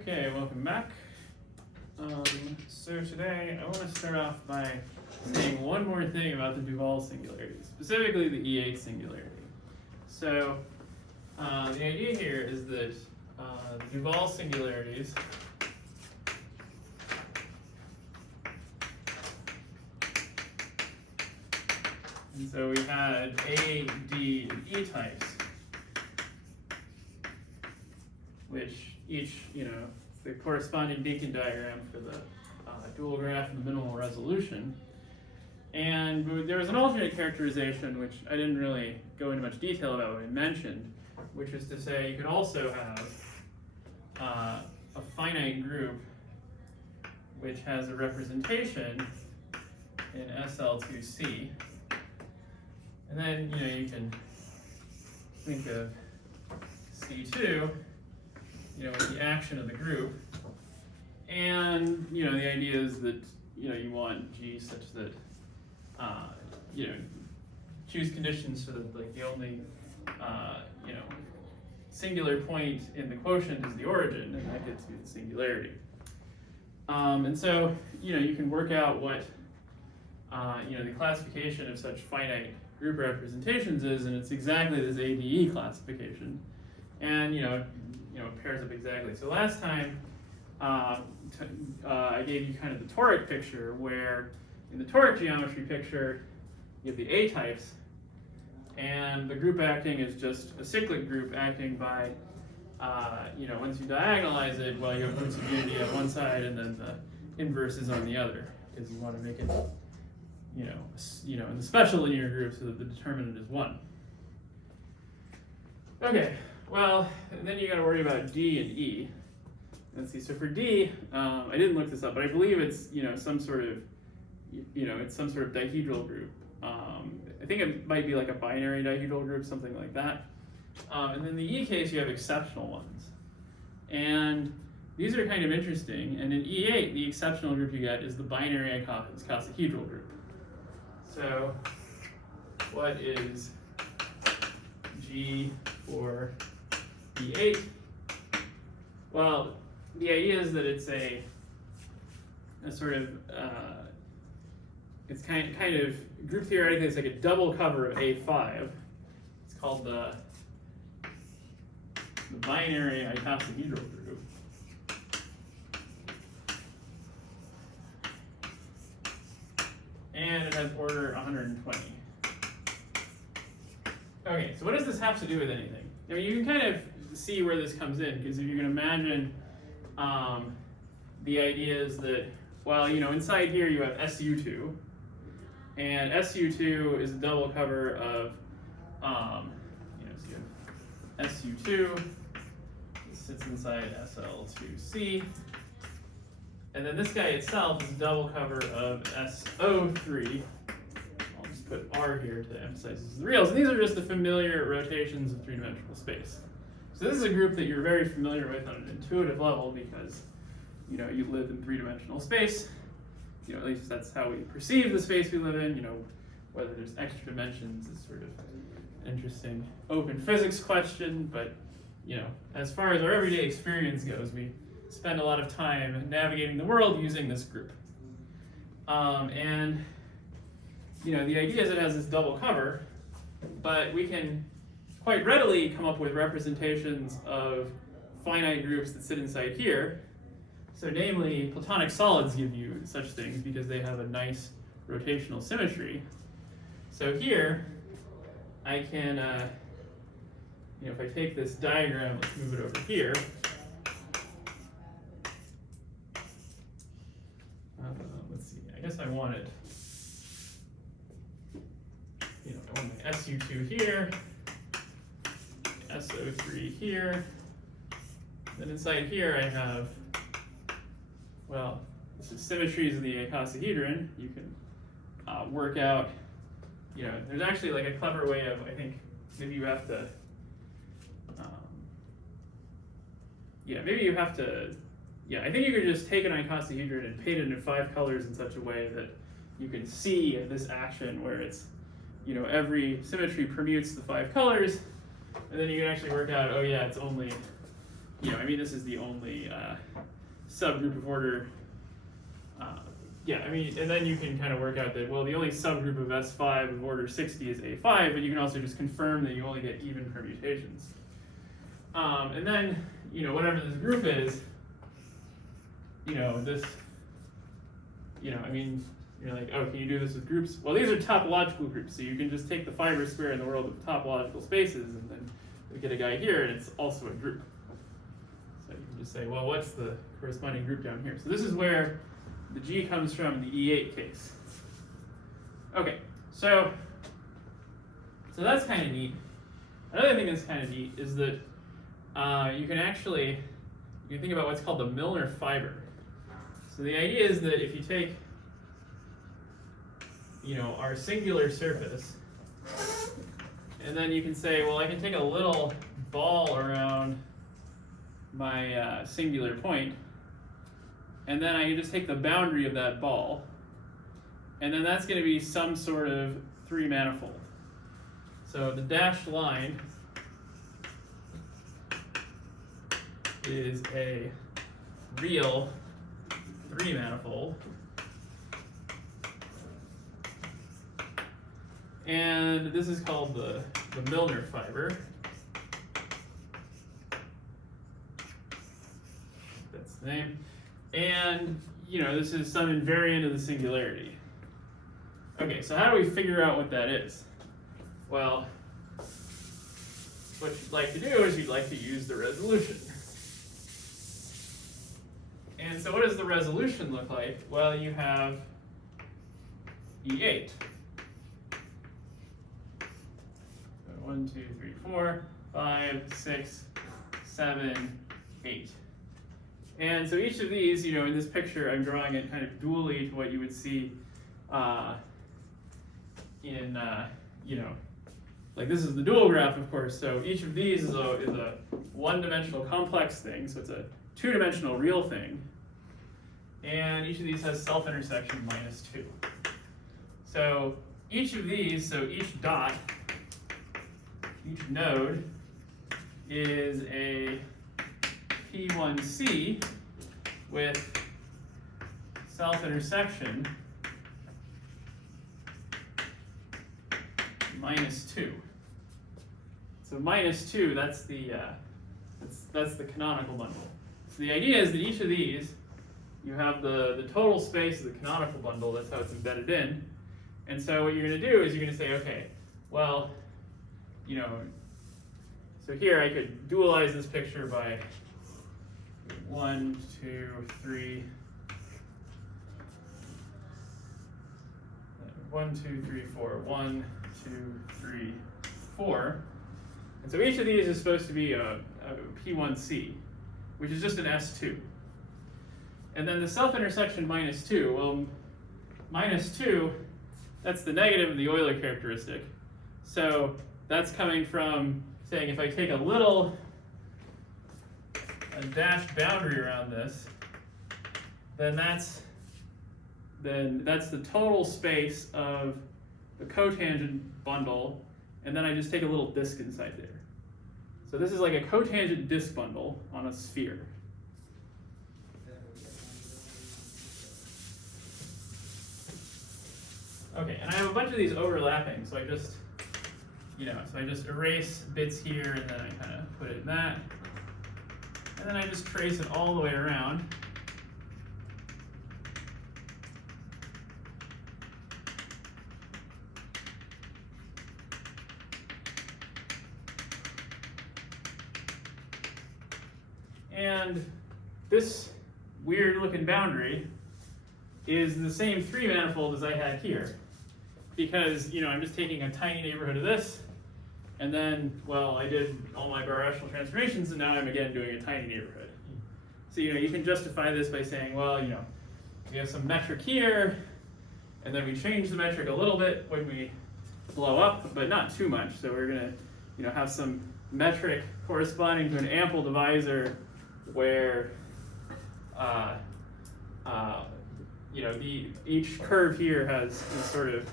Okay, welcome back. So today I want to start off by saying one more thing about the Duval singularity, specifically the E8 singularity. So the idea here is that the Duval singularities and so we had A, D, and E types, which each, the corresponding beacon diagram for the dual graph and the minimal resolution. And there was an alternate characterization, which I didn't really go into much detail about, what I mentioned, which is to say you could also have a finite group which has a representation in SL2C. And then, you can think of C2, with the action of the group. And, the idea is that, you want G such that, choose conditions so that, the only, singular point in the quotient is the origin, and that gets you the singularity. And so, you can work out what, the classification of such finite group representations is, and it's exactly this ADE classification. And, it pairs up exactly. So last time, I gave you kind of the toric picture, where in the toric geometry picture, you have the A types, and the group acting is just a cyclic group acting by, once you diagonalize it, well, you have roots of unity on one side, and then the inverse is on the other, because you want to make it, in the special linear group so that the determinant is 1. Okay. Well, then you got to worry about D and E. Let's see. So for D, I didn't look this up, but I believe it's some sort of it's some sort of dihedral group. I think it might be like a binary dihedral group, something like that. And then the E case, you have exceptional ones, and these are kind of interesting. And in E8, the exceptional group you get is the binary icosahedral group. So what is G for E8? Well, the idea is that it's a sort of it's kind of group theoretically it's like a double cover of A5. It's called the binary icosahedral group. And it has order 120. Okay, so what does this have to do with anything? You can kind of see where this comes in, because if you can imagine, the idea is that, well, inside here you have SU2, and SU2 is a double cover of, so you have SU2, this sits inside SL2C, and then this guy itself is a double cover of SO3. I'll just put R here to emphasize this is the reals, and these are just the familiar rotations of three-dimensional space. So this is a group that you're very familiar with on an intuitive level because, you live in three-dimensional space. At least that's how we perceive the space we live in. Whether there's extra dimensions is sort of an interesting open physics question. But, as far as our everyday experience goes, we spend a lot of time navigating the world using this group. And, the idea is it has this double cover, but we can quite readily come up with representations of finite groups that sit inside here. So namely, Platonic solids give you such things because they have a nice rotational symmetry. So here, I can, if I take this diagram, let's move it over here. Let's see, I guess I wanted, I want my SU2 here, SO3 here. Then inside here I have, well, this is symmetries of the icosahedron. You can work out, there's actually like a clever way of, I think, maybe you have to, I think you could just take an icosahedron and paint it in 5 colors in such a way that you can see this action where it's, every symmetry permutes the 5 colors, and then you can actually work out, oh yeah, it's only, this is the only subgroup of order. Yeah, I mean, and then you can kind of work out that, well, the only subgroup of S5 of order 60 is A5, but you can also just confirm that you only get even permutations. And then, you know, whatever this group is, you know, this, you know, I mean, you're like, oh, can you do this with groups? Well, these are topological groups, so you can just take the fiber square in the world of topological spaces, and then we get a guy here, and it's also a group. So you can just say, well, what's the corresponding group down here? So this is where the G comes from in the E8 case. Okay, so that's kind of neat. Another thing that's kind of neat is that you can think about what's called the Milnor fiber. So the idea is that if you take, you know, our singular surface, and then you can say, well, I can take a little ball around my singular point, and then I can just take the boundary of that ball, and then that's going to be some sort of 3-manifold. So the dashed line is a real 3-manifold. And this is called the Milnor fiber. That's the name. And, you know, this is some invariant of the singularity. Okay, so how do we figure out what that is? Well, what you'd like to do is you'd like to use the resolution. And so what does the resolution look like? Well, you have E8. 1, 2, 3, 4, 5, 6, 7, 8. And so each of these, you know, in this picture, I'm drawing it kind of dually to what you would see in, you know, like this is the dual graph, of course. So each of these is a one-dimensional complex thing. So it's a two-dimensional real thing. And each of these has self-intersection -2. So each of these, so each dot, each node is a P1C with self-intersection -2. So -2, that's the canonical bundle. So the idea is that each of these, you have the total space of the canonical bundle. That's how it's embedded in. And so what you're going to do is you're going to say, okay, well, you know, so here I could dualize this picture by 1, 2, 3, 1, 2, 3, 4, 1, 2, 3, 4. And so each of these is supposed to be a P1C, which is just an S2. And then the self-intersection -2, well, -2, that's the negative of the Euler characteristic. So that's coming from saying if I take a dashed boundary around this, then that's the total space of the cotangent bundle, and then I just take a little disk inside there. So this is like a cotangent disk bundle on a sphere. Okay, and I have a bunch of these overlapping, so I just, you know, so I just erase bits here, and then I kind of put it in that, and then I just trace it all the way around. And this weird looking boundary is the same 3-manifold as I had here. Because, you know, I'm just taking a tiny neighborhood of this, and then, well, I did all my birational transformations, and now I'm again doing a tiny neighborhood. So, you know, you can justify this by saying, well, you know, we have some metric here, and then we change the metric a little bit when we blow up, but not too much. So we're gonna, you know, have some metric corresponding to an ample divisor where, you know, each curve here is sort of,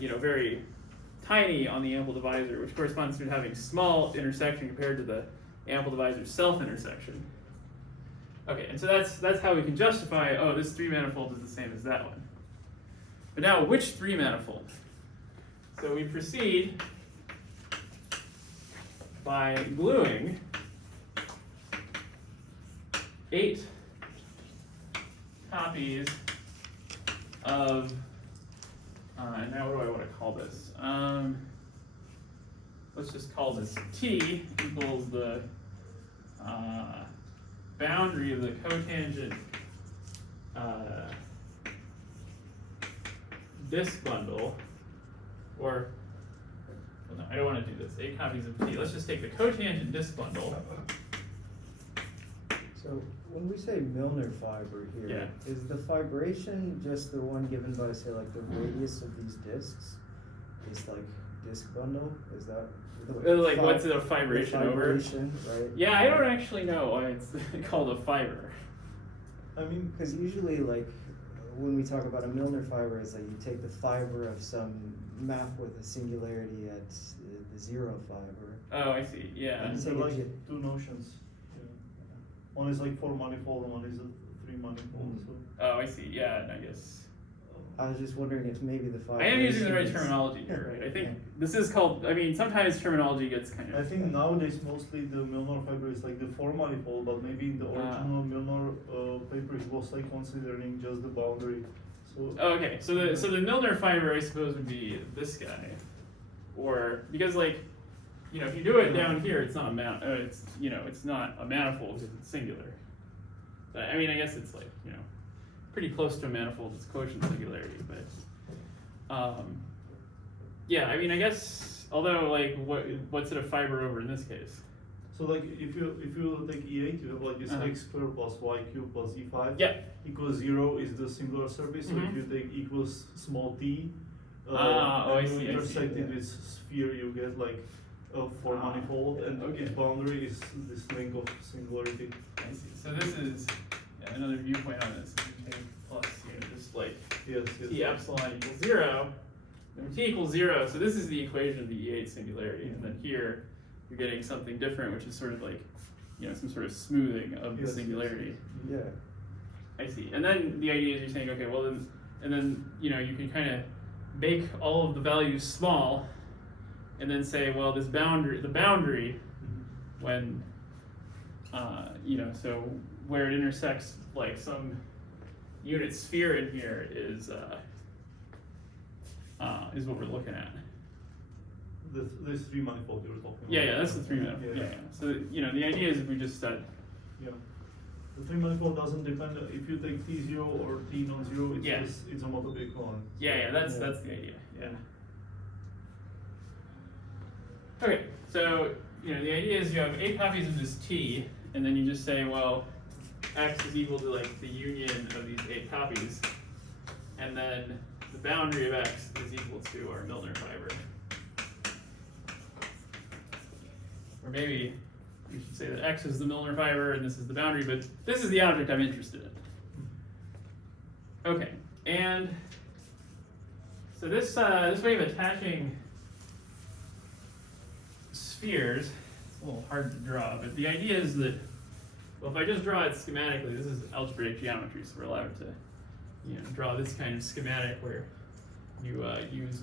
you know, very tiny on the ample divisor, which corresponds to having small intersection compared to the ample divisor's self-intersection. Okay, and so that's how we can justify, oh, this 3-manifold is the same as that one. But now, which 3-manifold? So we proceed by gluing 8 copies of, and now what do I want to call this? Let's just call this T equals the boundary of the cotangent disk bundle, or, well, no, I don't want to do this. 8 copies of T. Let's just take the cotangent disk bundle. So when we say Milner fiber here, is the fibration just the one given by, say, like the radius of these disks? Is like disk bundle? Is that like what's a fibration over? Right? Yeah, I don't actually know why it's called a fiber. I mean, because usually, like, when we talk about a Milner fiber, it's like you take the fiber of some map with a singularity at the 0 fiber. Oh, I see. Yeah. These are like two notions. Yeah. One is like 4-manifold, and one is a 3-manifold. So. Oh, I see. Yeah, and I guess. I was just wondering if maybe the fiber. I am using the right terminology here, right? I think this is called. I mean, sometimes terminology gets kind of. I think nowadays mostly the Milner fiber is like the 4-manifold, but maybe in the original Milner paper it was like considering just the boundary. So. Oh, okay, so the Milner fiber, I suppose, would be this guy, or because like, you know, if you do it down here, it's not a it's not a manifold because it's singular. But I mean, I guess it's like, you know, pretty close to a manifold, it's quotient singularity, but yeah, I mean, I guess, although like what's it a fiber over in this case? So like if you take E8, you have like this x squared plus y cubed plus z5 equals 0 is the singular surface. So if you take equals small t and you intersect it with sphere, you get like a 4-manifold, and its boundary is this length of singularity. I see. So this is another viewpoint on this. You take plus, you know, just like t epsilon equals 0. When t equals 0, so this is the equation of the E8 singularity, and then here you're getting something different, which is sort of like, you know, some sort of smoothing of the singularity. Yeah. I see. And then the idea is you're saying, okay, well then, and then, you know, you can kind of make all of the values small, and then say, well, this boundary, the boundary, when, you know, so where it intersects like some unit sphere in here is what we're looking at. This 3-manifold you were talking about. Yeah, that's the 3-manifold. Yeah. So, you know, the idea is if we just said. Yeah. The 3-manifold doesn't depend if you take T0 or T non-zero, it's a multiple equivalent. Yeah, that's the idea. Yeah. Okay, so, you know, the idea is you have 8 copies of this T, and then you just say, well, X is equal to like the union of these 8 copies, and then the boundary of X is equal to our Milner fiber. Or maybe we should say that X is the Milner fiber and this is the boundary, but this is the object I'm interested in. Okay, and so this way of attaching spheres, it's a little hard to draw, but the idea is that, well, if I just draw it schematically, this is algebraic geometry, so we're allowed to, you know, draw this kind of schematic where you use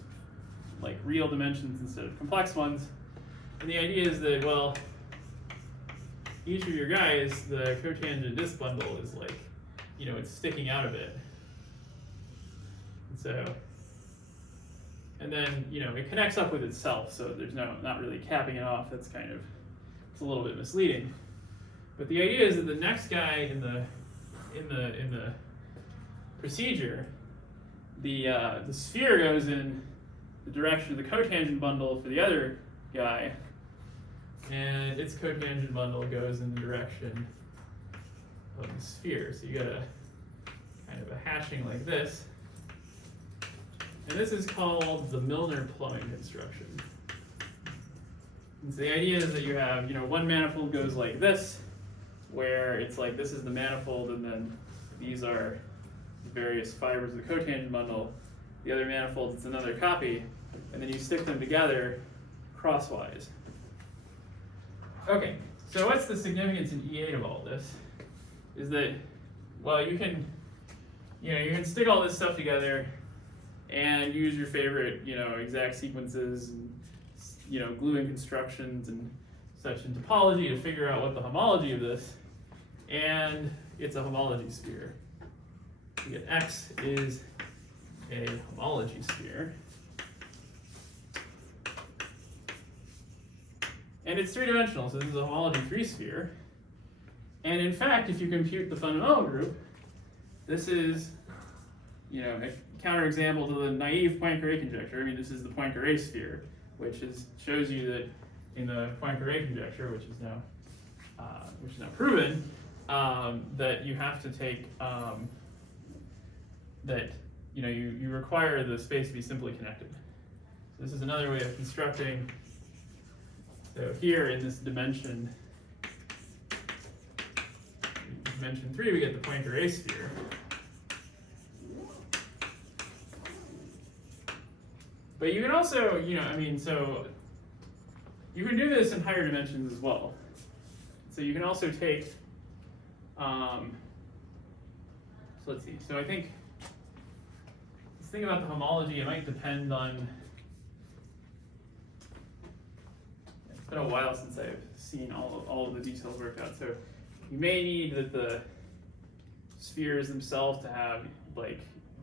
like real dimensions instead of complex ones. And the idea is that, well, each of your guys, the cotangent disk bundle is like, you know, it's sticking out a bit. And so, and then, you know, it connects up with itself, so there's not really capping it off. That's kind of, it's a little bit misleading. But the idea is that the next guy in the procedure, the sphere goes in the direction of the cotangent bundle for the other guy, and its cotangent bundle goes in the direction of the sphere. So you get a kind of a hashing like this. And this is called the Milner plumbing construction. And so the idea is that you have, you know, one manifold goes like this, where it's like this is the manifold, and then these are the various fibers of the cotangent bundle. The other manifold, it's another copy, and then you stick them together crosswise. Okay, so what's the significance in E8 of all this? is that, well, you can stick all this stuff together and use your favorite, exact sequences and, gluing constructions and such in topology to figure out what the homology of this, and it's a homology sphere. You get X is a homology sphere. And it's three-dimensional, so this is a homology 3-sphere. And in fact, if you compute the fundamental group, this is, a counterexample to the naive Poincare conjecture. I mean, this is the Poincare sphere, which shows you that in the Poincare conjecture, which is now proven, that you have to take you require the space to be simply connected. So this is another way of constructing. So here in this dimension 3, we get the Poincare sphere. But you can also, so you can do this in higher dimensions as well. So you can also take, so let's see. So I think, let's think about the homology. It might depend on, it's been a while since I've seen all of the details worked out. So you may need that the spheres themselves to have like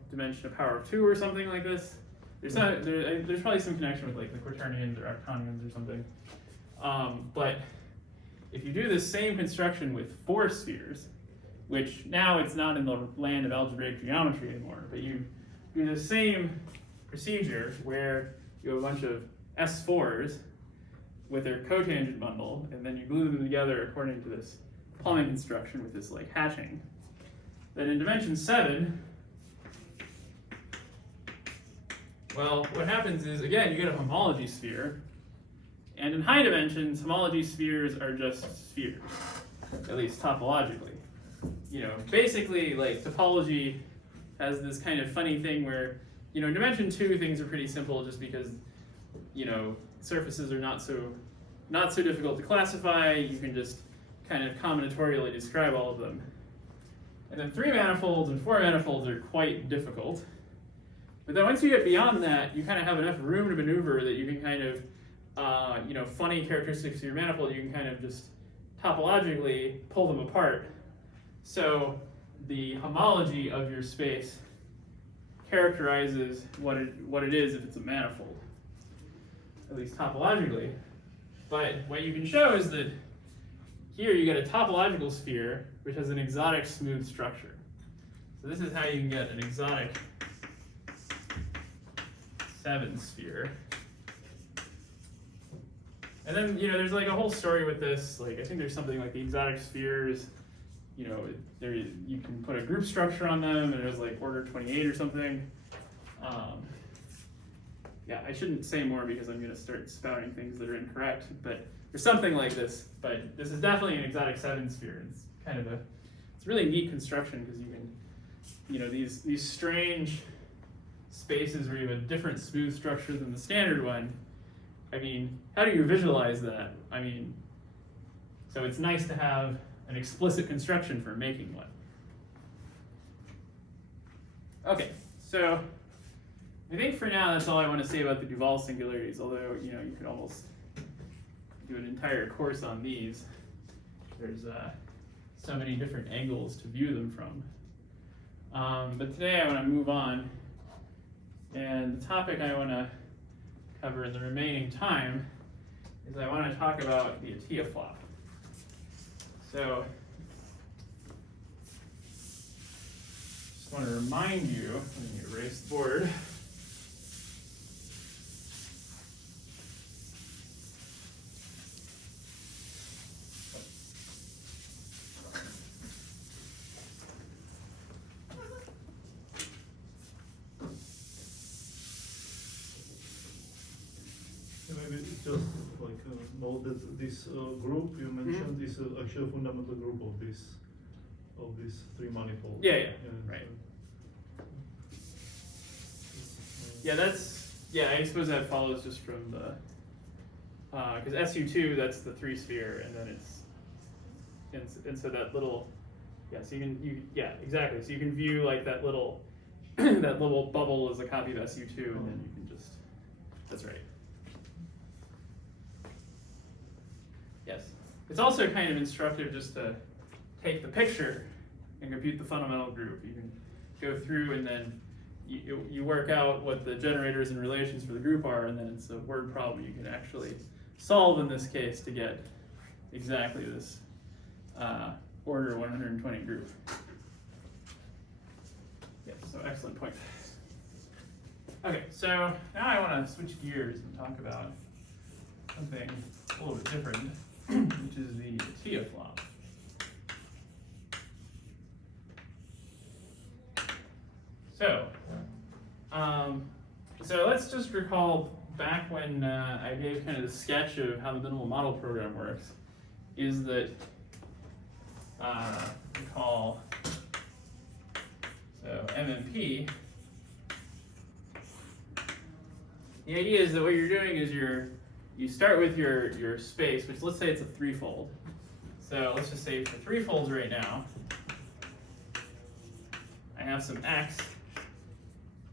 dimension of power of 2 or something like this. There's probably some connection with like the quaternions or octonions or something. But if you do the same construction with 4 spheres, which now it's not in the land of algebraic geometry anymore, but you do the same procedure where you have a bunch of S4s with their cotangent bundle, and then you glue them together according to this plumbing construction with this like hatching. Then in dimension 7, well, what happens is, again, you get a homology sphere, and in high dimensions, homology spheres are just spheres, at least topologically. Basically, like, topology has this kind of funny thing where, in dimension 2, things are pretty simple just because, surfaces are not so difficult to classify. You can just kind of combinatorially describe all of them. And then 3 manifolds and 4 manifolds are quite difficult. But then once you get beyond that, you kind of have enough room to maneuver that you can kind of, funny characteristics of your manifold, you can kind of just topologically pull them apart. So the homology of your space characterizes what it is if it's a manifold, at least topologically. But what you can show is that here you get a topological sphere which has an exotic smooth structure. So this is how you can get an exotic 7 sphere. And then, there's like a whole story with this. Like, I think there's something like the exotic spheres, you can put a group structure on them, and there's like order 28 or something. Yeah, I shouldn't say more because I'm going to start spouting things that are incorrect, but there's something like this. But this is definitely an exotic 7 sphere. It's kind of it's a really neat construction because you can, these strange spaces where you have a different smooth structure than the standard one. I mean, how do you visualize that? I mean, so it's nice to have an explicit construction for making one. Okay, so I think for now that's all I want to say about the Duval singularities, although, you could almost do an entire course on these. There's so many different angles to view them from. But today I want to move on, and the topic I want to cover in the remaining time is I want to talk about the Atiyah flop. So, just want to remind you, let me erase the board. Maybe just like note that this group you mentioned is actually a fundamental group of these 3 manifolds. Yeah, right. I suppose that follows just from the, because SU2, that's the 3 sphere, and then and so that little Yeah, so yeah, exactly. So you can view like that little that little bubble is a copy of SU2, and then you can just, that's right. Yes. It's also kind of instructive just to take the picture and compute the fundamental group. You can go through and then you work out what the generators and relations for the group are, and then it's a word problem you can actually solve in this case to get exactly this order 120 group. Yes, so excellent point. Okay, so now I want to switch gears and talk about something a little bit different, which is the Atiyah flop. So let's just recall back when I gave kind of the sketch of how the minimal model program works, is that recall, so MMP, the idea is that what you're doing is you start with your space, which let's say it's a threefold. So let's just say for threefolds right now, I have some X.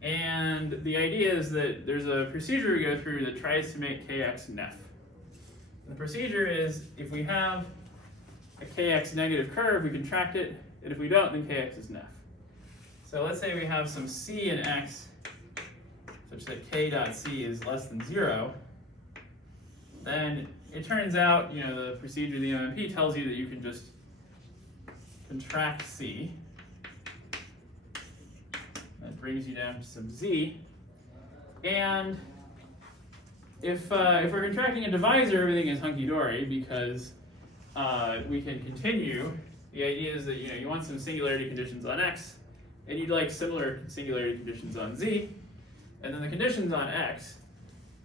And the idea is that there's a procedure we go through that tries to make Kx nef. And the procedure is if we have a Kx negative curve, we contract it, and if we don't, then Kx is nef. So let's say we have some C in X such that K dot C is less than 0. Then it turns out, the procedure of the MMP tells you that you can just contract C. That brings you down to some Z. And if we're contracting a divisor, everything is hunky-dory because we can continue. The idea is that you want some singularity conditions on X, and you'd like similar singularity conditions on Z. And then the conditions on X,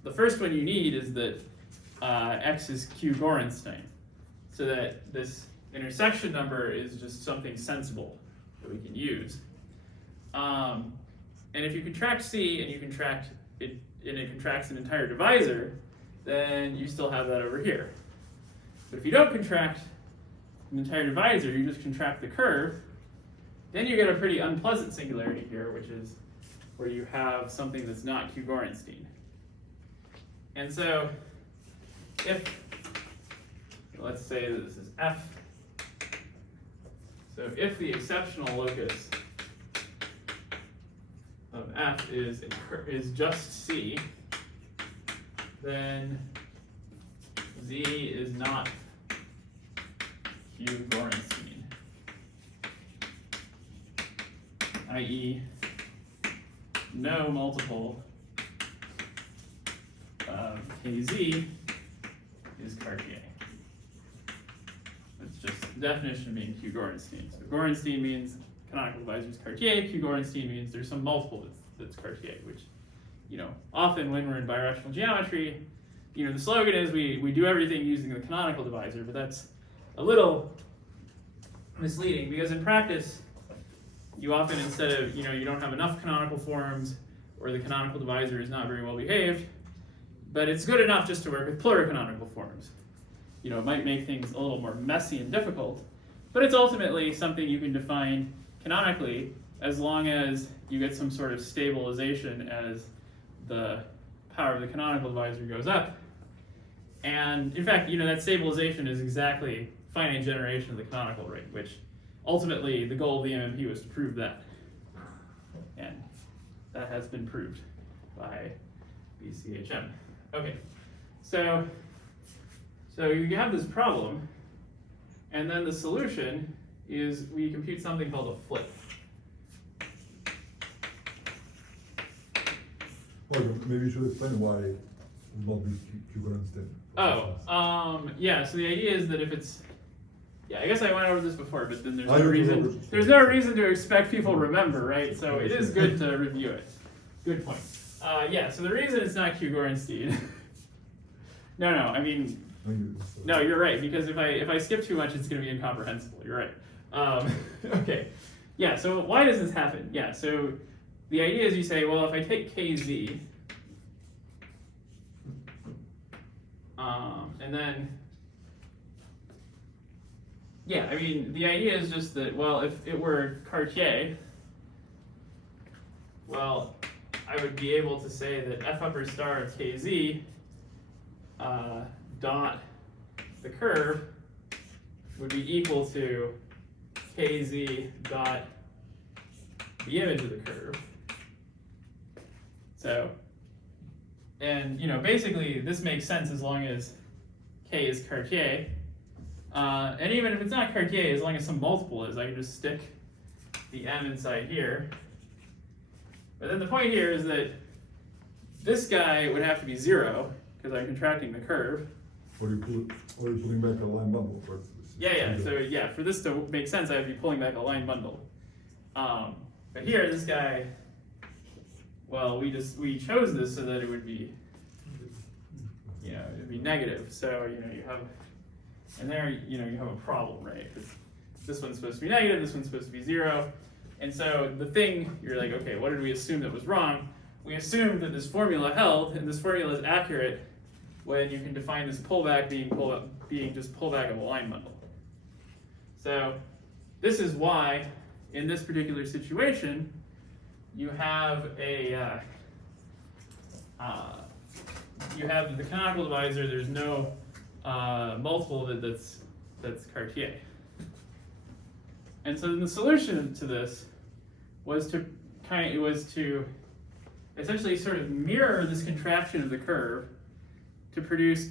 the first one you need is that X is Q-Gorenstein, so that this intersection number is just something sensible that we can use. And if you contract C and you contract it, and it contracts an entire divisor, then you still have that over here. But if you don't contract an entire divisor, you just contract the curve, then you get a pretty unpleasant singularity here, which is where you have something that's not Q-Gorenstein. And so let's say that this is F. So if the exceptional locus of F is just C, then Z is not Q-Gorenstein, i.e. no multiple of KZ is Cartier. It's just the definition of being Q-Gorenstein. So Gorenstein means canonical divisor is Cartier. Q-Gorenstein means there's some multiple that's Cartier, which, often when we're in birational geometry, the slogan is we do everything using the canonical divisor, but that's a little misleading because in practice, you often, instead of, you don't have enough canonical forms or the canonical divisor is not very well behaved, but it's good enough just to work with pluricanonical forms. It might make things a little more messy and difficult, but it's ultimately something you can define canonically as long as you get some sort of stabilization as the power of the canonical divisor goes up. And in fact, that stabilization is exactly finite generation of the canonical ring, which ultimately the goal of the MMP was to prove that. And that has been proved by BCHM. Okay, so you have this problem, and then the solution is we compute something called a flip. Well, maybe you should explain why not be Q-Gorenstein. Yeah, so the idea is that if it's, I guess I went over this before, but then there's I no reason to expect people remember, right? So it is good to review it. Good point. So the reason it's not Q-Gorenstein, no, you're right, because if I skip too much, it's going to be incomprehensible. You're right. Okay. Yeah, so why does this happen? Yeah, so the idea is you say, well, if I take KZ, and then Yeah, I mean, the idea is just that, well, if it were Cartier, well, I would be able to say that f upper star of kz dot the curve would be equal to kz dot the image of the curve. So, and basically this makes sense as long as k is Cartier. And even if it's not Cartier, as long as some multiple is, I can just stick the m inside here. But then the point here is that this guy would have to be 0, because I'm contracting the curve. Or you're putting back a line bundle for Yeah. So yeah, for this to make sense, I would be pulling back a line bundle. But here, this guy, well, we chose this so that it would be, it would be negative. So you have, and there you have a problem, right? Because this one's supposed to be negative, this one's supposed to be 0. And so the thing, you're like, okay, what did we assume that was wrong? We assumed that this formula held, and this formula is accurate when you can define this pullback being just pullback of a line bundle. So this is why, in this particular situation, you have a you have the canonical divisor. There's no multiple of it that's Cartier. And so then the solution to this was to essentially sort of mirror this contraction of the curve to produce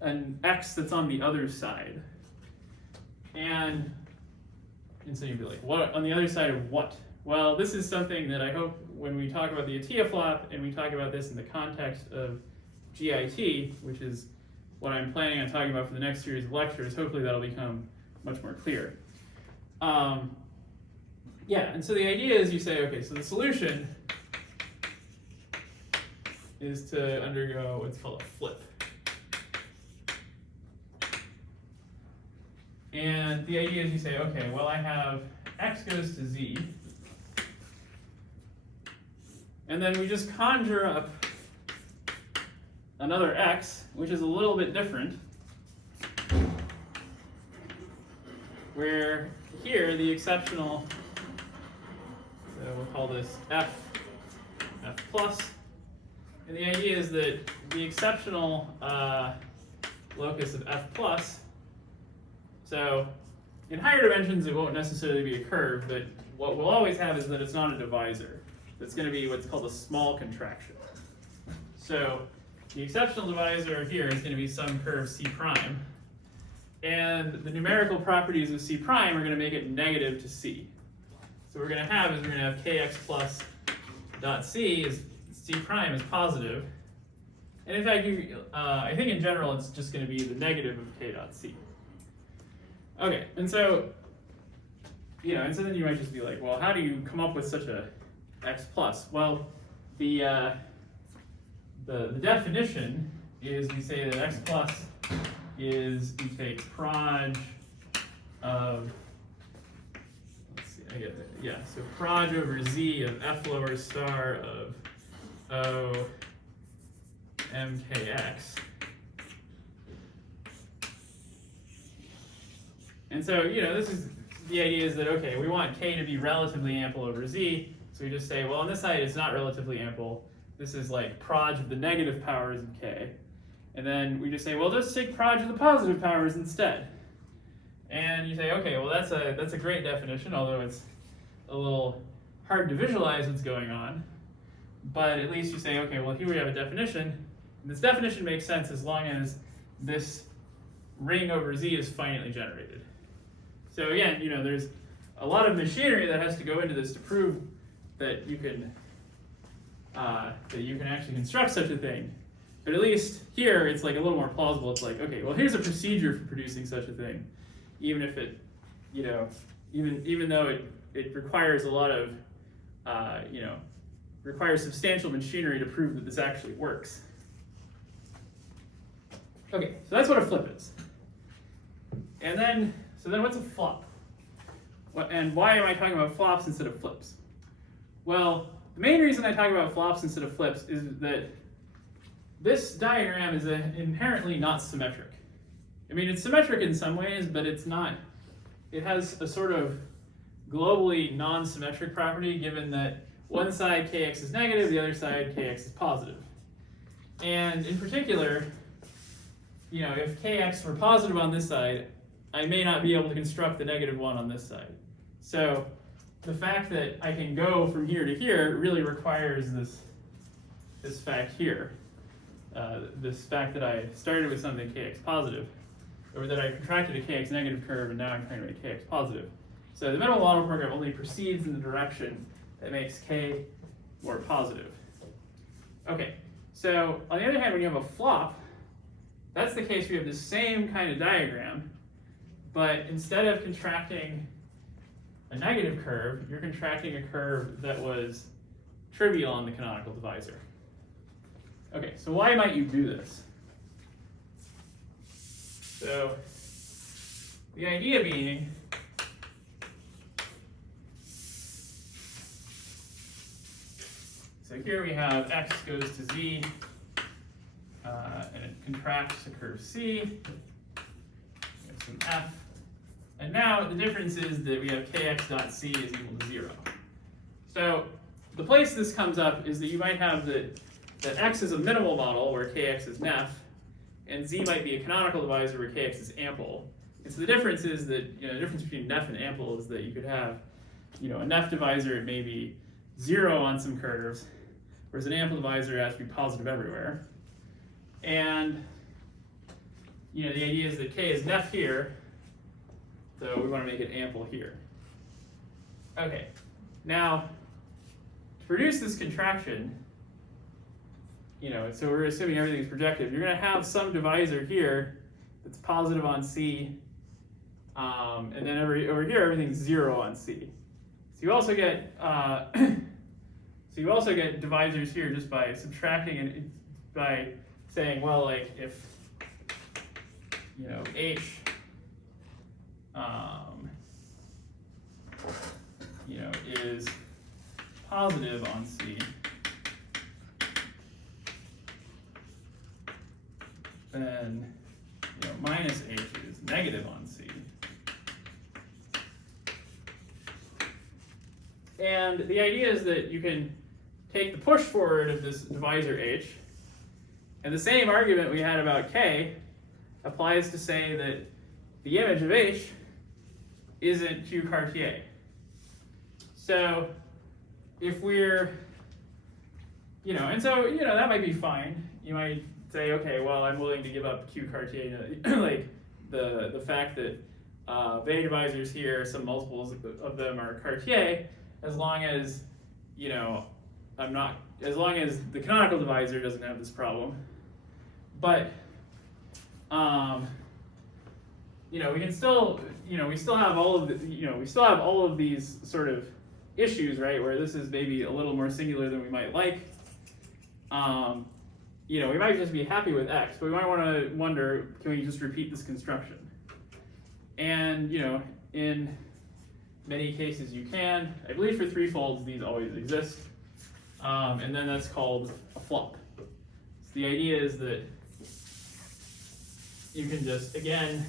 an x that's on the other side. And so you'd be like, what on the other side of what? Well, this is something that I hope when we talk about the Atiyah flop and we talk about this in the context of GIT, which is what I'm planning on talking about for the next series of lectures, hopefully that'll become much more clear. Yeah, and so the idea is you say, okay, so the solution is to undergo what's called a flip. And the idea is you say, okay, well, I have x goes to z. And then we just conjure up another x, which is a little bit different, where here the exceptional, so we'll call this f plus. And the idea is that the exceptional locus of f plus, so in higher dimensions it won't necessarily be a curve, but what we'll always have is that it's not a divisor. It's going to be what's called a small contraction. So the exceptional divisor here is going to be some curve C prime. And the numerical properties of C prime are going to make it negative to C. So what we're going to have is we're going to have kx plus dot C is C prime is positive. And in fact, I think in general it's just going to be the negative of k dot C. Okay, and so, and so then you might just be like, well, how do you come up with such a x plus? Well, the definition is we say that x plus is you take proj of, let's see, I get it. Yeah, so proj over z of f lower star of O mkx. And so, this is, the idea is that, okay, we want k to be relatively ample over z, so we just say, well, on this side it's not relatively ample. This is like proj of the negative powers of k. And then we just say, well, just take proj of the positive powers instead. And you say, okay, well, that's a great definition, although it's a little hard to visualize what's going on. But at least you say, okay, well, here we have a definition. And this definition makes sense as long as this ring over Z is finitely generated. So again, there's a lot of machinery that has to go into this to prove that you can actually construct such a thing. But at least here, it's like a little more plausible. It's like, okay, well, here's a procedure for producing such a thing, even if it, even though it requires a lot of, requires substantial machinery to prove that this actually works. Okay, so that's what a flip is. And then, what's a flop? And why am I talking about flops instead of flips? Well, the main reason I talk about flops instead of flips is that this diagram is inherently not symmetric. I mean, it's symmetric in some ways, but it's not it has a sort of globally non-symmetric property, given that one side kx is negative, the other side kx is positive. And in particular, if kx were positive on this side, I may not be able to construct the negative one on this side. So the fact that I can go from here to here really requires this fact here. This fact that I started with something kx positive, or that I contracted a kx negative curve and now I'm trying to make kx positive. So the minimal model program only proceeds in the direction that makes k more positive. Okay, so on the other hand, when you have a flop, that's the case where you have the same kind of diagram, but instead of contracting a negative curve, you're contracting a curve that was trivial on the canonical divisor. Okay, so why might you do this? So the idea being, so here we have x goes to z, and it contracts a curve c, we have some f, and now the difference is that we have kx dot c is equal to 0. So the place this comes up is that you might have that x is a minimal model where kx is nef, and z might be a canonical divisor where kx is ample. And so the difference is that, the difference between nef and ample is that you could have, a nef divisor, it may be 0 on some curves, whereas an ample divisor has to be positive everywhere. And, the idea is that k is nef here, so we want to make it ample here. Okay, now, to produce this contraction, so we're assuming everything's projective, you're going to have some divisor here that's positive on C, and then over here everything's 0 on C. So you also get divisors here just by subtracting and by saying, well, like if H is positive on C, then minus H is negative on C. And the idea is that you can take the push forward of this divisor H, and the same argument we had about K applies to say that the image of H isn't Q Cartier. So if we're, and so, that might be fine. You might say, okay, well, I'm willing to give up Q Cartier, like the fact that beta divisors here, some multiples of them are Cartier, as long as, as long as the canonical divisor doesn't have this problem. But, we can still, we still have all of the, we still have all of these sort of issues, right, where this is maybe a little more singular than we might like. We might just be happy with x, but we might want to wonder, can we just repeat this construction? And, in many cases you can. I believe for threefolds these always exist. And then that's called a flop. So the idea is that you can just, again,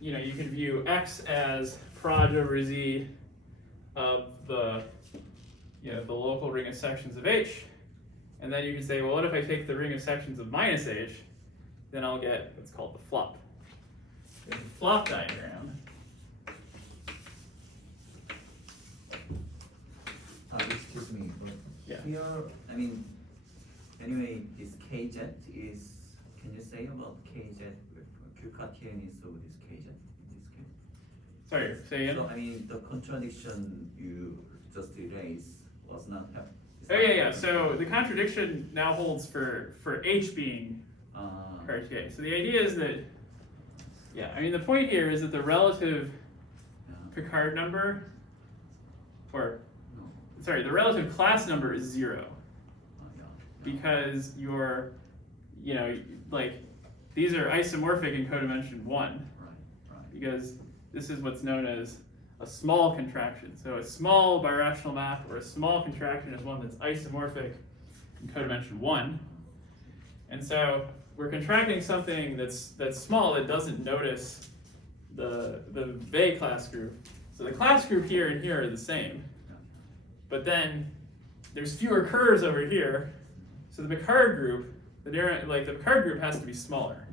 you can view x as proj over z of the the local ring of sections of H, and then you can say, well, what if I take the ring of sections of minus H? Then I'll get what's called the flop. The flop diagram. Excuse me, but Yeah. here, anyway, this kz is, can you say about kz with Q Cartesian of this kz in this case? Sorry, say again? So, the contradiction you just erased was not happening. Oh yeah. So the contradiction now holds for H being Cartier. So the idea is that, the point here is that the relative Picard number, the relative class number is 0. Because you're, these are isomorphic in codimension 1. Right. Because this is what's known as a small contraction. So a small birational map or a small contraction is one that's isomorphic in codimension 1. And so we're contracting something that's small that doesn't notice the Bay class group. So the class group here and here are the same, but then there's fewer curves over here. So the Picard group, the Picard group has to be smaller.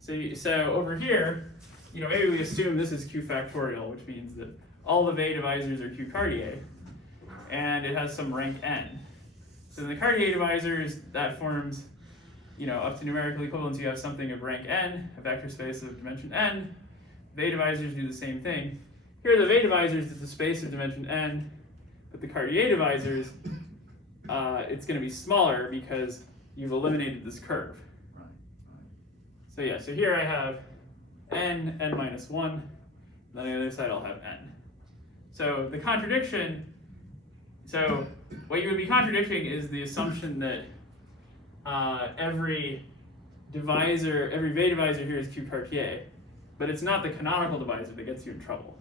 So over here, maybe we assume this is Q factorial, which means that all the Bay divisors are Q Cartier, and it has some rank n. So the Cartier divisors, that forms, up to numerical equivalence, you have something of rank n, a vector space of dimension n. Bay divisors do the same thing. Here the Bay divisors is a space of dimension n, but the Cartier divisors, it's going to be smaller because you've eliminated this curve. So here I have n minus 1, and then on the other side I'll have n. So the contradiction, what you would be contradicting is the assumption that every Bay divisor here is Q Cartier, but it's not the canonical divisor that gets you in trouble.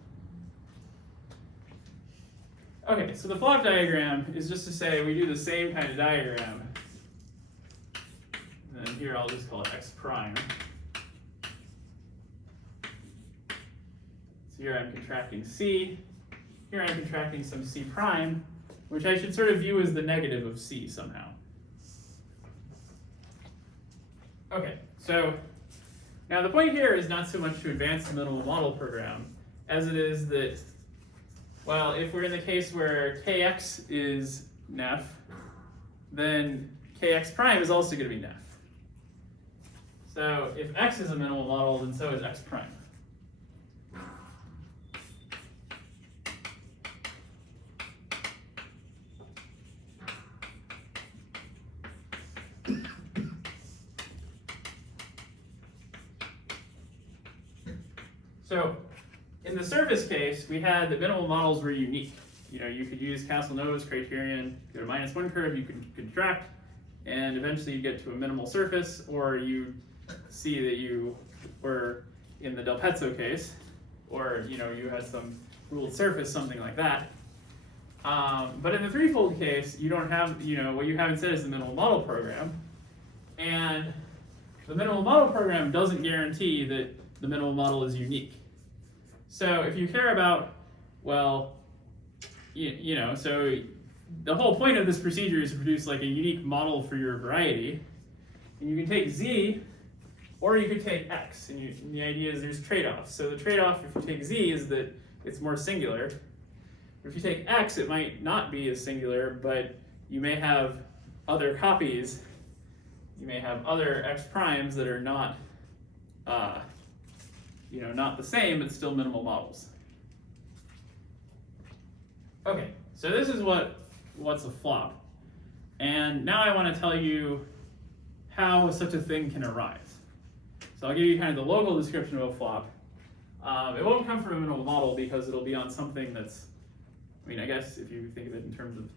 Okay, so the flop diagram is just to say we do the same kind of diagram. And then here I'll just call it x prime. So here I'm contracting C. Here I'm contracting some C prime, which I should sort of view as the negative of C somehow. Okay, so now the point here is not so much to advance the minimal model program as it is that, well, if we're in the case where Kx is Nef, then Kx prime is also going to be Nef. So if X is a minimal model, then so is X prime. So in the surface case, we had that minimal models were unique. You could use Castelnuova's criterion, get a -1 curve, you could contract, and eventually you get to a minimal surface, or you see that you were in the Del Pezzo case, or you had some ruled surface, something like that. But in the threefold case, you don't have, what you have instead is the minimal model program, and the minimal model program doesn't guarantee that the minimal model is unique. So if you care about, well, so the whole point of this procedure is to produce like a unique model for your variety. And you can take Z, or you could take X. And the idea is there's trade-offs. So the trade-off if you take Z is that it's more singular. If you take X, it might not be as singular, but you may have other copies. You may have other X primes that are not not the same, but still minimal models. Okay, so this is what's a flop. And now I want to tell you how such a thing can arise. So I'll give you kind of the local description of a flop. It won't come from a minimal model because it'll be on something that's, I guess if you think of it in terms of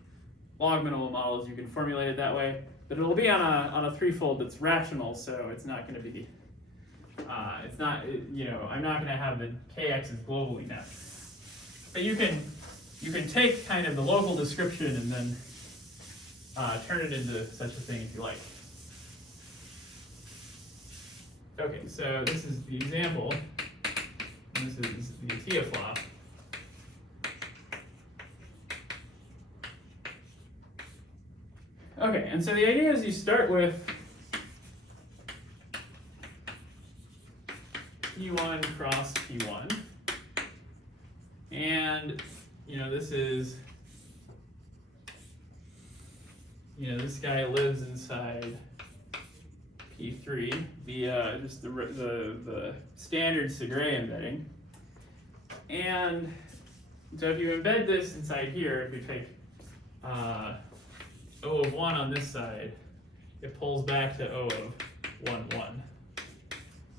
log minimal models, you can formulate it that way. But it'll be on a threefold that's rational, so it's not going to be, I'm not going to have the Kx is globally net. But you can take kind of the local description and then turn it into such a thing if you like. Okay, so this is the example. And this is the Atiyah flop. Okay, and so the idea is you start with P1 cross P1. And, this is, this guy lives inside P3 via just the standard Segre embedding. And so if you embed this inside here, if you take O of 1 on this side, it pulls back to O of 1, 1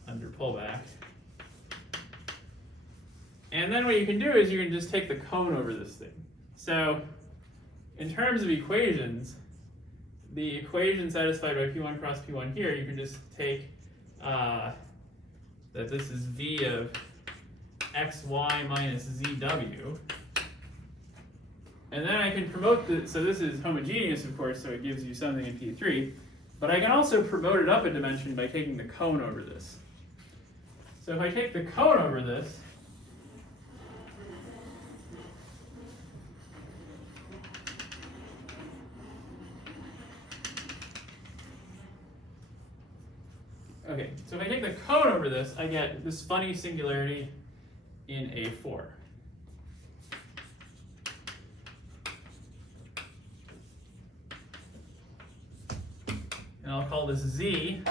under pullback. And then what you can do is you can just take the cone over this thing. So in terms of equations, the equation satisfied by P1 cross P1 here, you can just take that this is V of xy minus zw. And then I can promote so this is homogeneous, of course, so it gives you something in P3. But I can also promote it up a dimension by taking the cone over this. So if I take the cone over this, okay, so if I take the cone over this, I get this funny singularity in A4. And I'll call this Z,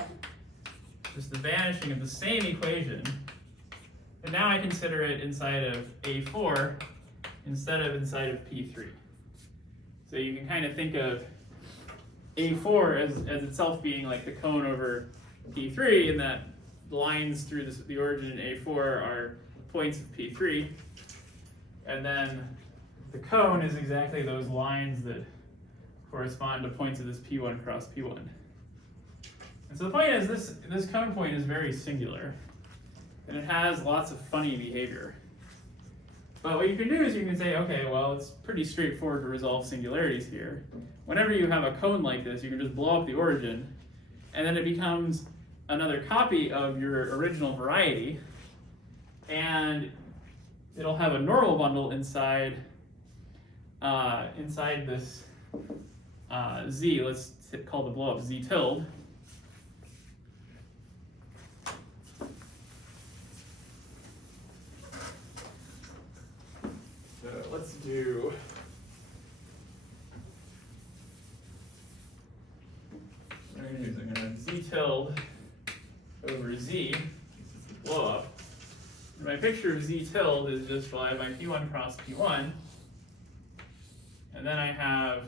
just the vanishing of the same equation. And now I consider it inside of A4 instead of inside of P3. So you can kind of think of A4 as itself being like the cone over P3, and that lines through the origin in A4 are points of P3. And then the cone is exactly those lines that correspond to points of this P1 cross P1. And so the point is, this cone point is very singular, and it has lots of funny behavior. But what you can do is you can say, okay, well, it's pretty straightforward to resolve singularities here. Whenever you have a cone like this, you can just blow up the origin, and then it becomes another copy of your original variety, and it'll have a normal bundle inside this Z. Let's call the blow up Z tilde. So let's do what I'm going to do is I'm going to Z tilde over Z. This is the blow up. And my picture of Z tilde is just, well, I have my P1 cross P1, and then I have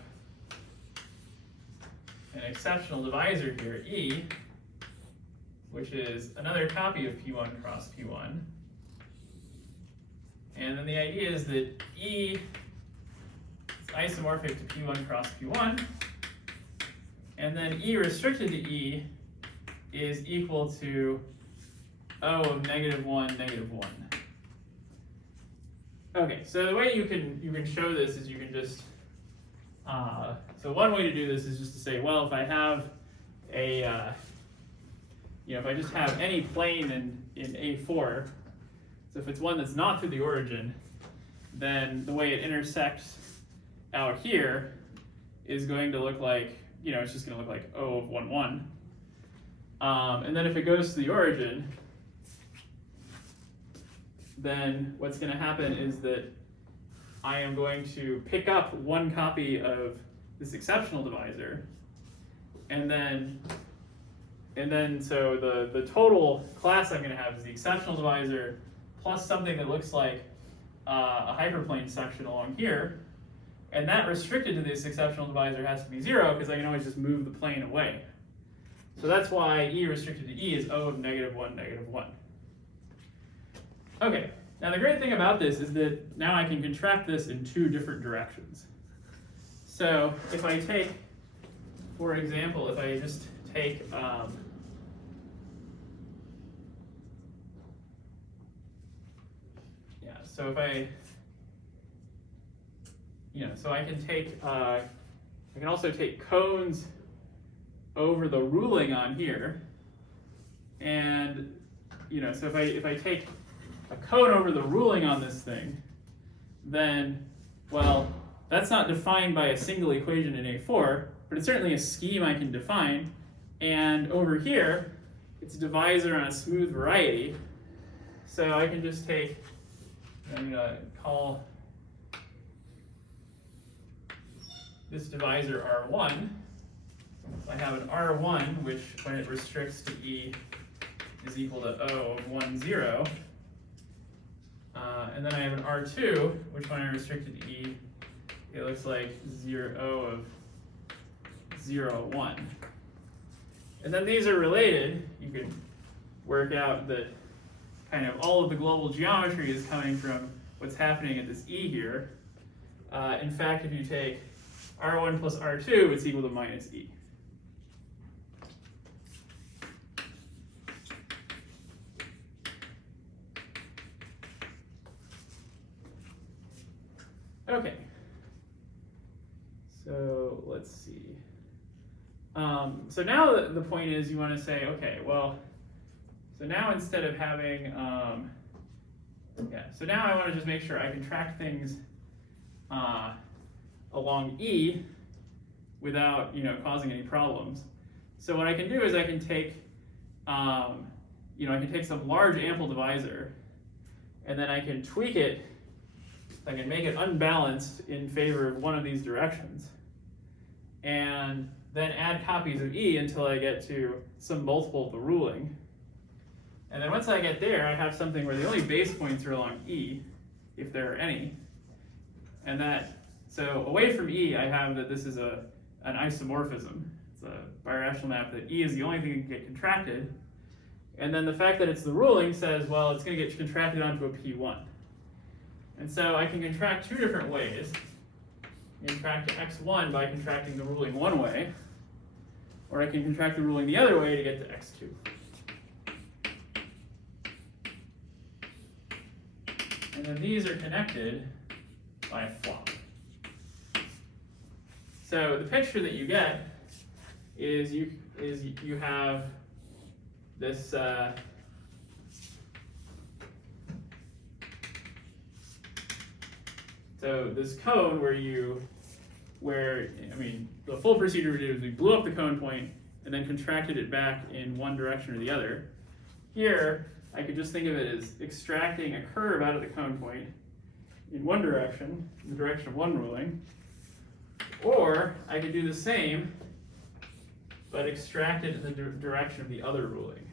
an exceptional divisor here, E, which is another copy of P1 cross P1. And then the idea is that E is isomorphic to P1 cross P1, and then E restricted to E is equal to O of -1, -1. Okay, so the way you can show this is you can just so one way to do this is just to say, well, if I have a if I just have any plane in A4, so if it's one that's not through the origin, then the way it intersects out here is going to look like, it's just going to look like O of 1, 1. And then if it goes to the origin, then what's going to happen is that I am going to pick up one copy of this exceptional divisor, and then so the total class I'm going to have is the exceptional divisor plus something that looks like a hyperplane section along here, and that restricted to this exceptional divisor has to be 0 because I can always just move the plane away. So that's why E restricted to E is O of -1, -1. Okay, now the great thing about this is that now I can contract this in two different directions. So if I take, for example, if I just take so if I so I can take I can also take cones over the ruling on here, and so if I take a cone over the ruling on this thing, then, well, that's not defined by a single equation in A4, but it's certainly a scheme I can define. And over here, it's a divisor on a smooth variety. So I can just take, I'm going to call this divisor R1. I have an R1, which when it restricts to E is equal to O of 1, 0. And then I have an R2, which when I restrict it to E, it looks like 0 of 0, 1. And then these are related. You can work out that kind of all of the global geometry is coming from what's happening at this E here. In fact, if you take R1 plus R2, it's equal to minus E. Okay, so let's see. So now the point is you want to say, okay, well, so now instead of having, so now I want to just make sure I contract things along E without, causing any problems. So what I can do is I can take, I can take some large ample divisor, and then I can tweak it. I can make it unbalanced in favor of one of these directions, and then add copies of E until I get to some multiple of the ruling. And then once I get there, I have something where the only base points are along E, if there are any. And so away from E, I have that this is an isomorphism. It's a birational map that E is the only thing that can get contracted. And then the fact that it's the ruling says, well, it's going to get contracted onto a P1. And so I can contract two different ways. I can contract to x1 by contracting the ruling one way, or I can contract the ruling the other way to get to x2. And then these are connected by a flop. So the picture that you get is you have this so this cone where the full procedure we did is we blew up the cone point and then contracted it back in one direction or the other. Here, I could just think of it as extracting a curve out of the cone point in one direction, in the direction of one ruling, or I could do the same, but extract it in the direction of the other ruling.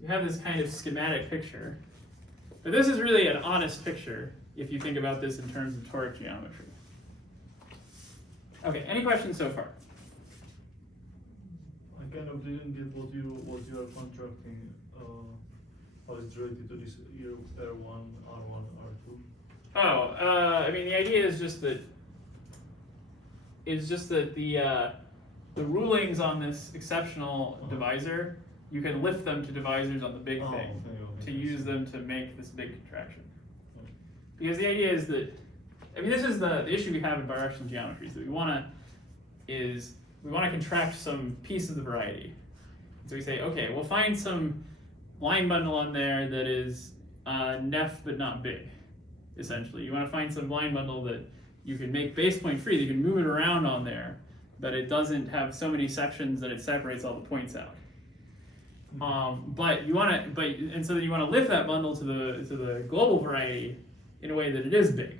You have this kind of schematic picture, but this is really an honest picture if you think about this in terms of toric geometry. Okay, any questions so far? I kind of didn't get what you are contracting. How it's related to this R1, R1, R2. Oh, the idea is just that the rulings on this exceptional divisor, you can lift them to divisors on the big thing okay. to use them to make this big contraction. Because the idea is that, this is the issue we have in birational geometry, is that we want to contract some piece of the variety. So we say, okay, we'll find some line bundle on there that is nef but not big, essentially. You want to find some line bundle that you can make base point free, that you can move it around on there, but it doesn't have so many sections that it separates all the points out. And so then you want to lift that bundle to the global variety in a way that it is big.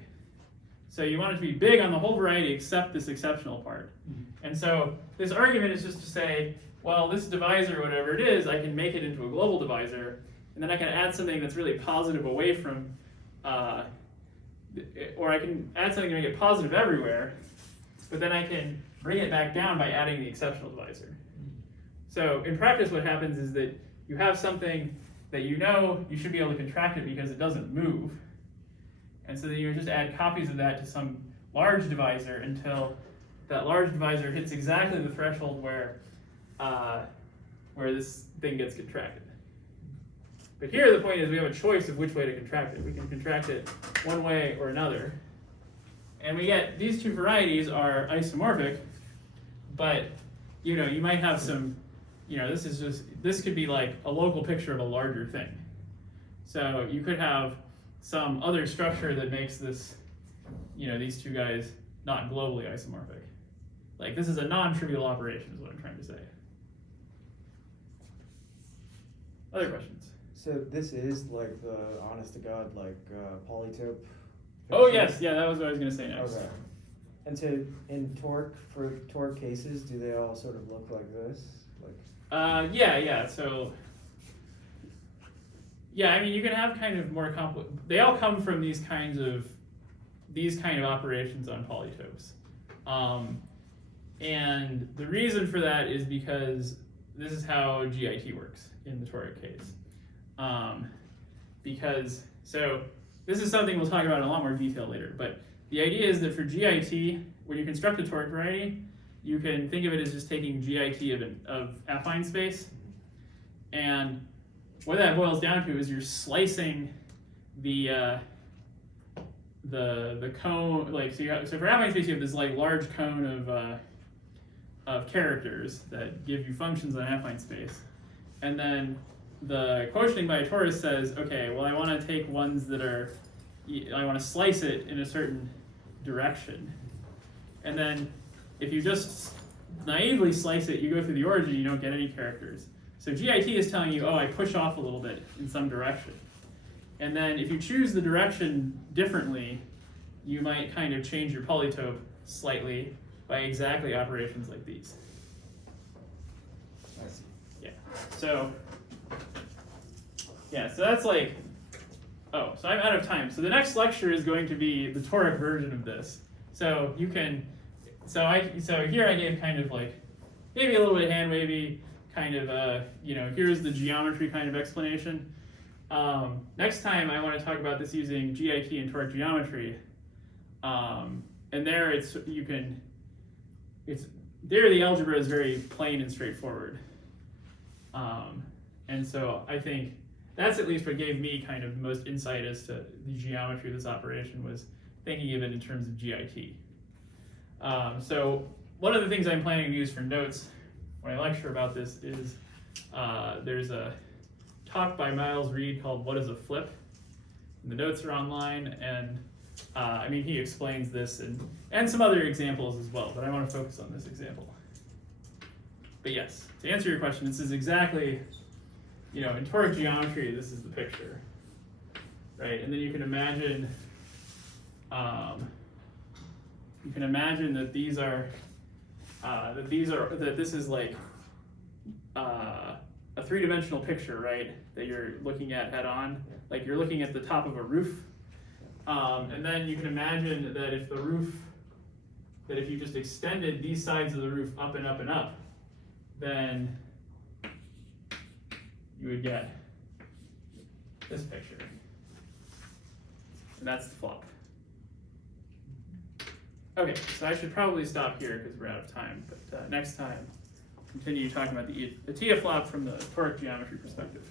So you want it to be big on the whole variety except this exceptional part. And so this argument is just to say, well, this divisor, whatever it is, I can make it into a global divisor, and then I can add something that's really positive away from, or I can add something to make it positive everywhere, but then I can bring it back down by adding the exceptional divisor. So in practice, what happens is that you have something that you should be able to contract it because it doesn't move. And so then you just add copies of that to some large divisor until that large divisor hits exactly the threshold where this thing gets contracted. But here the point is we have a choice of which way to contract it. We can contract it one way or another. And we get these two varieties are isomorphic, but you might have some, this could be like a local picture of a larger thing. So you could have some other structure that makes this, these two guys not globally isomorphic. Like this is a non-trivial operation is what I'm trying to say. Other questions? So this is like the honest to God polytope. Oh yes, yeah, that was what I was going to say next. Okay. And so in toric, for toric cases, do they all sort of look like this? Yeah. So yeah, you can have kind of more they all come from these kind of operations on polytopes. And the reason for that is because this is how GIT works in the toric case. So this is something we'll talk about in a lot more detail later, but the idea is that for GIT, when you construct a toric variety, you can think of it as just taking GIT of affine space, and what that boils down to is you're slicing the cone, like, so for affine space you have this like large cone of characters that give you functions on affine space, and then the quotienting by a torus says, okay, well I want to take ones that are, I want to slice it in a certain direction, and then if you just naively slice it, you go through the origin, you don't get any characters. So GIT is telling you, oh, I push off a little bit in some direction. And then if you choose the direction differently, you might kind of change your polytope slightly by exactly operations like these. I see. Yeah. So that's like, oh, so I'm out of time. So the next lecture is going to be the toric version of this. So you can, so here I gave kind of like, maybe a little bit hand wavy, kind of, here's the geometry kind of explanation. Next time I want to talk about this using GIT and toric geometry. And there there the algebra is very plain and straightforward. And so I think that's at least what gave me kind of the most insight as to the geometry of this operation, was thinking of it in terms of GIT. So one of the things I'm planning to use for notes when I lecture about this is there's a talk by Miles Reed called "What is a Flip?" And the notes are online, and he explains this and some other examples as well, but I want to focus on this example. But yes, to answer your question, this is exactly, in toric geometry, this is the picture, right? And then you can imagine that these are that this is like a three-dimensional picture, right? That you're looking at head on, like you're looking at the top of a roof. And then you can imagine that if you just extended these sides of the roof up and up and up, then you would get this picture. And that's the flop. Okay, so I should probably stop here because we're out of time, but next time, continue talking about the Atiyah flop from the toric geometry perspective.